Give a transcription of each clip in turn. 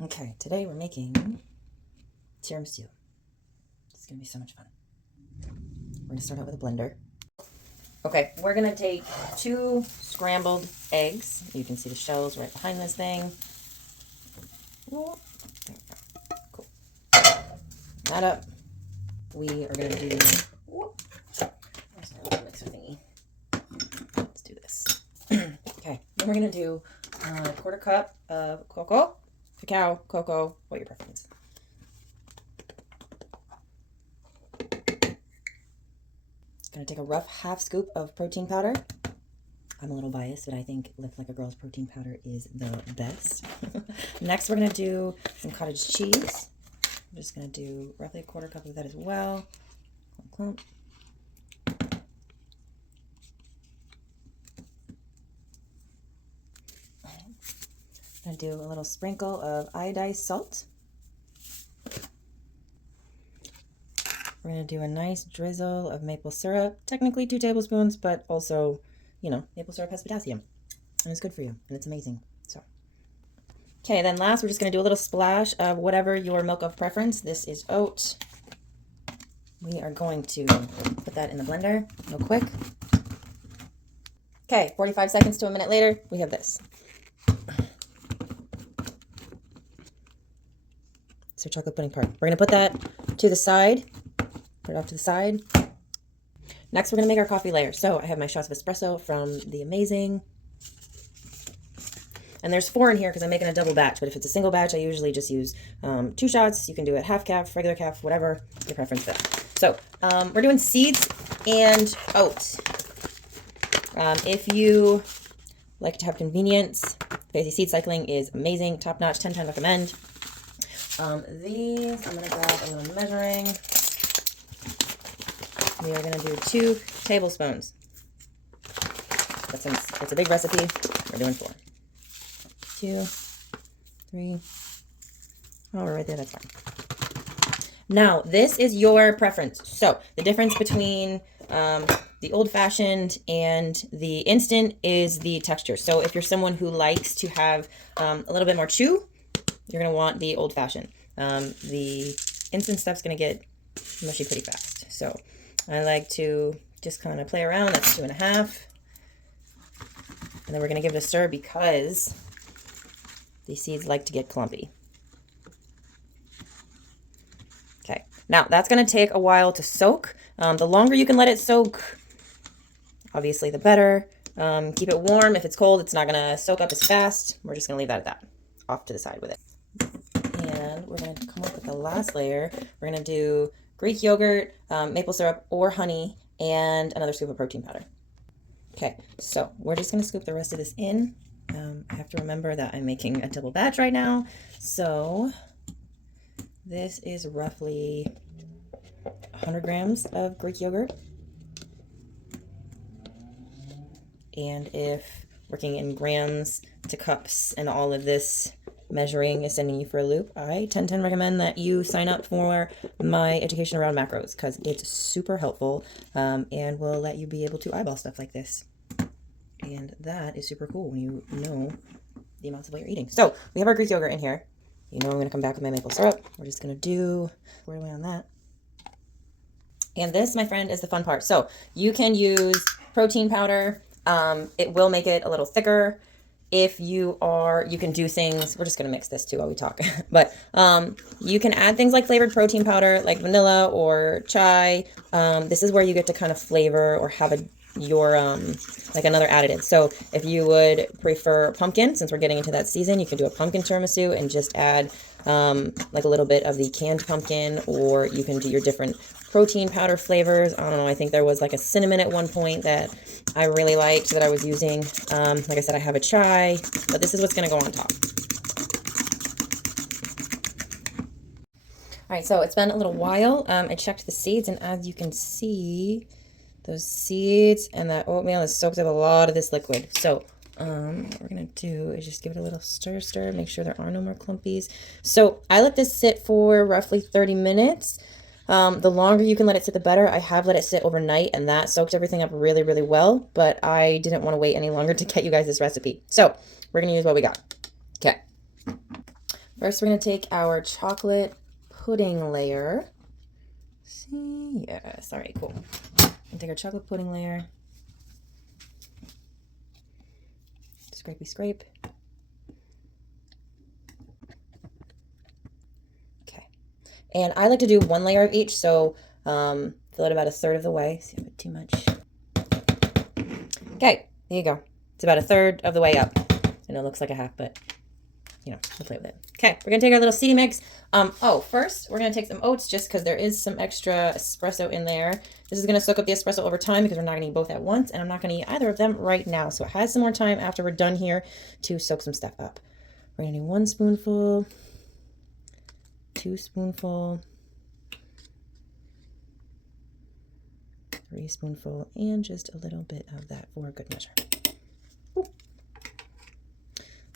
Okay, today we're making tiramisu. It's gonna be so much fun. We're gonna start out with a blender. Okay, we're gonna take 2 scrambled eggs. You can see the shells right behind this thing. There we go. Cool. That up. We are gonna do. Where's my little mixer thingy? Let's do this. Okay, then we're gonna do a 1/4 cup of cacao, cocoa, what your preference. Gonna take a rough 1/2 scoop of protein powder. I'm a little biased, but I think Lift Like a Girl's protein powder is the best. Next, we're gonna do some cottage cheese. I'm just gonna do roughly a 1/4 cup of that as well. Clump, clump. I'm gonna do a little sprinkle of iodized salt. We're going to do a nice drizzle of maple syrup. Technically 2 tablespoons, but also, you know, maple syrup has potassium. And it's good for you, and it's amazing. So, okay, then last, we're just going to do a little splash of whatever your milk of preference. This is oat. We are going to put that in the blender real quick. Okay, 45 seconds to a minute later, we have this. So chocolate pudding part. We're going to put that to the side. Put it off to the side. Next, we're going to make our coffee layer. So I have my shots of espresso from the Amazing. And there's 4 in here because I'm making a double batch. But if it's a single batch, I usually just use 2 shots. You can do it half calf, regular calf, whatever your preference is. So we're doing seeds and oats. If you like to have convenience, Basic seed cycling is amazing. Top notch, 10 times recommend. These, I'm going to grab a little measuring. We are going to do 2 tablespoons. But since it's a big recipe, we're doing 4. 2, 3. Oh, we're right there. That's fine. Now, this is your preference. So, the difference between the old-fashioned and the instant is the texture. So, if you're someone who likes to have a little bit more chew, you're going to want the old-fashioned. The instant stuff's going to get mushy pretty fast. So, I like to just kind of play around. That's 2.5. And then we're going to give it a stir because these seeds like to get clumpy. Okay, now that's going to take a while to soak. The longer you can let it soak, obviously the better. Keep it warm. If it's cold, it's not going to soak up as fast. We're just going to leave that at that. Off to the side with it. And we're going to come up with the last layer. We're going to do Greek yogurt, maple syrup, or honey, and another scoop of protein powder. Okay, so we're just going to scoop the rest of this in. I have to remember that I'm making a double batch right now. So this is roughly 100 grams of Greek yogurt. And if working in grams to cups and all of this measuring is sending you for a loop, I 10/10 recommend that you sign up for my education around macros because it's super helpful and will let you be able to eyeball stuff like this. And that is super cool when you know the amounts of what you're eating. So we have our Greek yogurt in here. You know I'm going to come back with my maple syrup. We're just going to do 4 away on that. And this, my friend, is the fun part. So you can use protein powder. It will make it a little thicker. If you can do things, we're just going to mix this too while we talk, but you can add things like flavored protein powder, like vanilla or chai. This is where you get to kind of flavor or have your like another additive. So if you would prefer pumpkin, since we're getting into that season, you can do a pumpkin tiramisu and just add like a little bit of the canned pumpkin, or you can do your different protein powder flavors. I don't know, I think there was like a cinnamon at one point that I really liked that I was using. Like I said, I have a chai, but this is what's going to go on top. All right, so it's been a little while. I checked the seeds, and as you can see, those seeds and that oatmeal has soaked up a lot of this liquid. So what we're going to do is just give it a little stir, make sure there are no more clumpies. So I let this sit for roughly 30 minutes. The longer you can let it sit, the better. I have let it sit overnight, and that soaked everything up really, really well, but I didn't want to wait any longer to get you guys this recipe. So we're going to use what we got. Okay. First, we're going to take our chocolate pudding layer. See? Yes. All right, cool. And take our chocolate pudding layer. Scrapey scrape. Okay. And I like to do one layer of each, so fill it about 1/3 of the way. See if I put too much. Okay, there you go. It's about 1/3 of the way up. I know it looks like a half, but you know, we'll play with it. Okay, we're gonna take our little seedy mix. First we're gonna take some oats just because there is some extra espresso in there. This is gonna soak up the espresso over time because we're not gonna eat both at once, and I'm not gonna eat either of them right now. So it has some more time after we're done here to soak some stuff up. We're gonna do 1 spoonful, 2 spoonful, 3 spoonful, and just a little bit of that for a good measure. Ooh.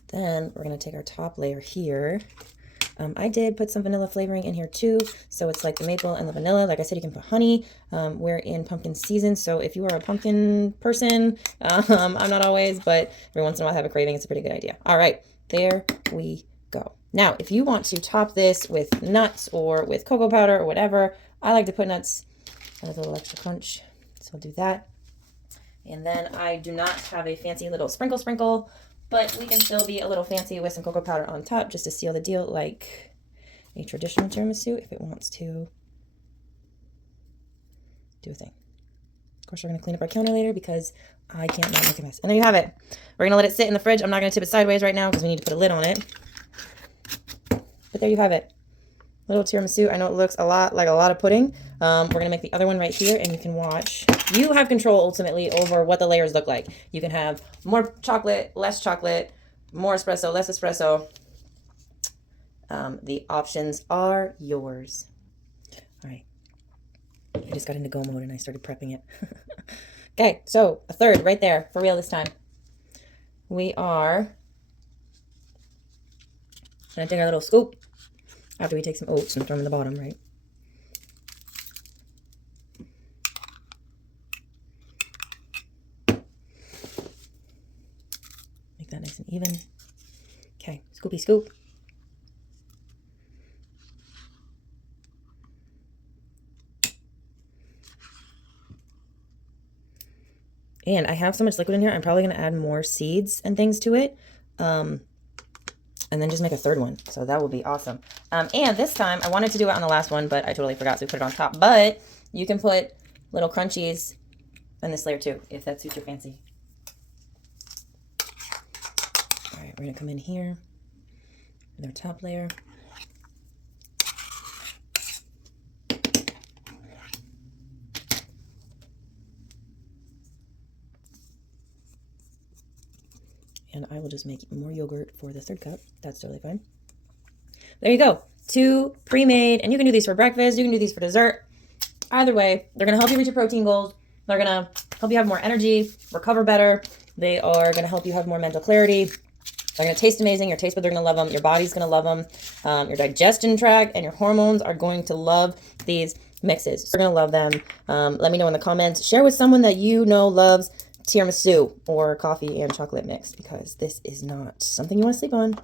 Then we're going to take our top layer here. I did put some vanilla flavoring in here too, so it's like the maple and the vanilla. Like I said, you can put honey. We're in pumpkin season, so if you are a pumpkin person, I'm not always, but every once in a while I have a craving. It's a pretty good idea. All right, there we go. Now, if you want to top this with nuts or with cocoa powder or whatever, I like to put nuts and a little extra crunch, so I'll do that. And then I do not have a fancy little sprinkle, but we can still be a little fancy with some cocoa powder on top just to seal the deal, like a traditional tiramisu if it wants to do a thing. Of course, we're going to clean up our counter later because I can't not make a mess. And there you have it. We're going to let it sit in the fridge. I'm not going to tip it sideways right now because we need to put a lid on it. But there you have it. Little tiramisu. I know it looks a lot like a lot of pudding. We're going to make the other one right here, and you can watch. You have control ultimately over what the layers look like. You can have more chocolate, less chocolate, more espresso, less espresso. The options are yours. All right. I just got into go mode and I started prepping it. Okay, so 1/3 right there for real this time. We are going to take our little scoop after we take some oats and throw them in the bottom, right? Make that nice and even. Okay, scoopy scoop. And I have so much liquid in here, I'm probably going to add more seeds and things to it. And then just make a 3rd one. So that will be awesome. And this time, I wanted to do it on the last one, but I totally forgot, so we put it on top. But you can put little crunchies on this layer too, if that suits your fancy. All right, we're going to come in here with our top layer. And I will just make more yogurt for the 3rd cup. That's totally fine. There you go. 2 pre-made. And you can do these for breakfast. You can do these for dessert. Either way, they're going to help you reach your protein goals. They're going to help you have more energy, recover better. They are going to help you have more mental clarity. They're going to taste amazing. Your taste buds are going to love them. Your body's going to love them. Your digestion tract and your hormones are going to love these mixes. So you're going to love them. Let me know in the comments. Share with someone that you know loves tiramisu or coffee and chocolate mix, because this is not something you want to sleep on.